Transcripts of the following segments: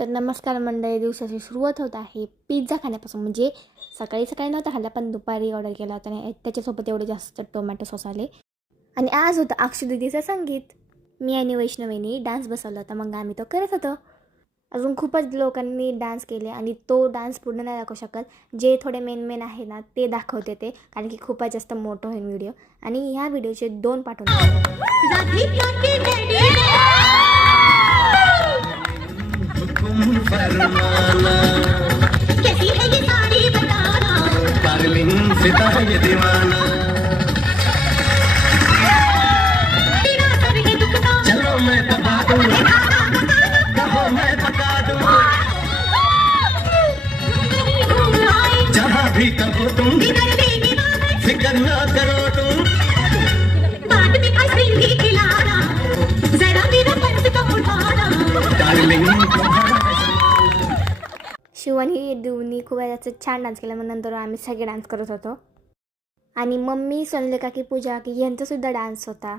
तर नमस्कार मंडळी, दिवसाची सुरुवात होत आहे पिझ्झा खाण्यापासून. म्हणजे सकाळी सकाळी नव्हता खाल्ला, पण दुपारी ऑर्डर केला होता आणि त्याच्यासोबत एवढे जास्त टोमॅटो सॉस आले. आणि आज होतं अक्षुदीदीचं संगीत. मी आणि वैष्णवीनी डान्स बसवला होता, मग आम्ही तो करत होतो. अजून खूपच लोकांनी डान्स केले आणि तो डान्स पूर्ण नाही दाखवू शकत. जे थोडे मेन आहे ना ते दाखवते ते, कारण की खूपच जास्त मोठं होईल व्हिडिओ. आणि ह्या व्हिडिओचे 2 पार्ट होणार. कैसी है ये सारी बताना, डार्लिंग फिदा है दीवाना, तेरा सर है दुखता, चलो मैं बता दूं, कहो मैं बता दूं, जहाँ भी कहो तुम फिक्र ना करो तुम, बाद में आइसक्रीम भी खिलाना, जरा मेरा पर्स तो उठाना, डार्लिंग. शिव आणि देवनी खूप याचं छान डान्स केला. मग नंतर आम्ही सगळे डान्स करत होतो. आणि मम्मी, सोनले काकी, पूजा काकी यांचासुद्धा डान्स होता.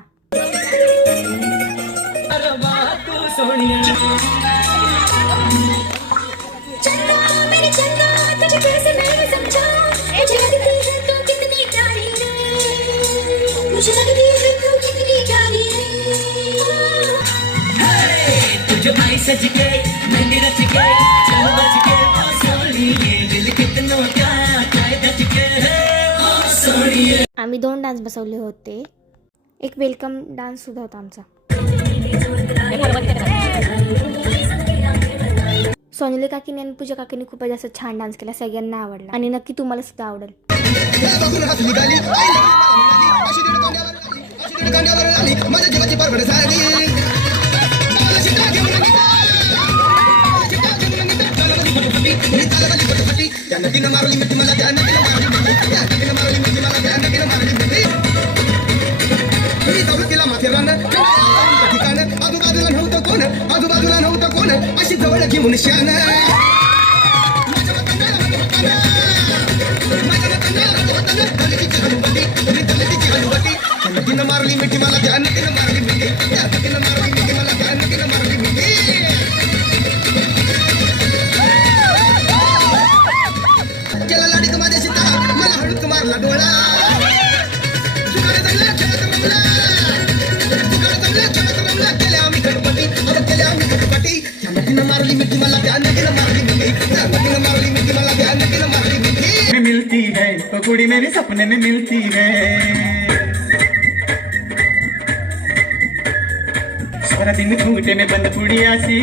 सज के महंगे रच के चल बच के सोनिए दिल कितना क्या रच के सोनिए. आम्ही 2 डान्स बसवले होते. एक वेलकम डान्स सुद्धा होता आमचा. सोनले काकीने आणि पूजा काकीने खूपच जास्त छान डान्स केला. सगळ्यांना आवडला आणि नक्की तुम्हाला सुद्धा आवडेल. आजूबाजूला नव्हतं कोण अशी जवळ घेऊन शान मारली मिठी मला ध्यान मारली मिठी मारली मिठी मला ध्यान मारली मिठी. केला लाडीत माझ्याशी तारा मला हळूच मारला डोळा. मारली मिट्टी मला ध्यान मारली मिट्टी मला ध्यान मारली मिट्टी. मिलती है तो कुड़ी मेरे सपने में मिलती है. सारा दिन घूंघटे में बंद कुड़िया सी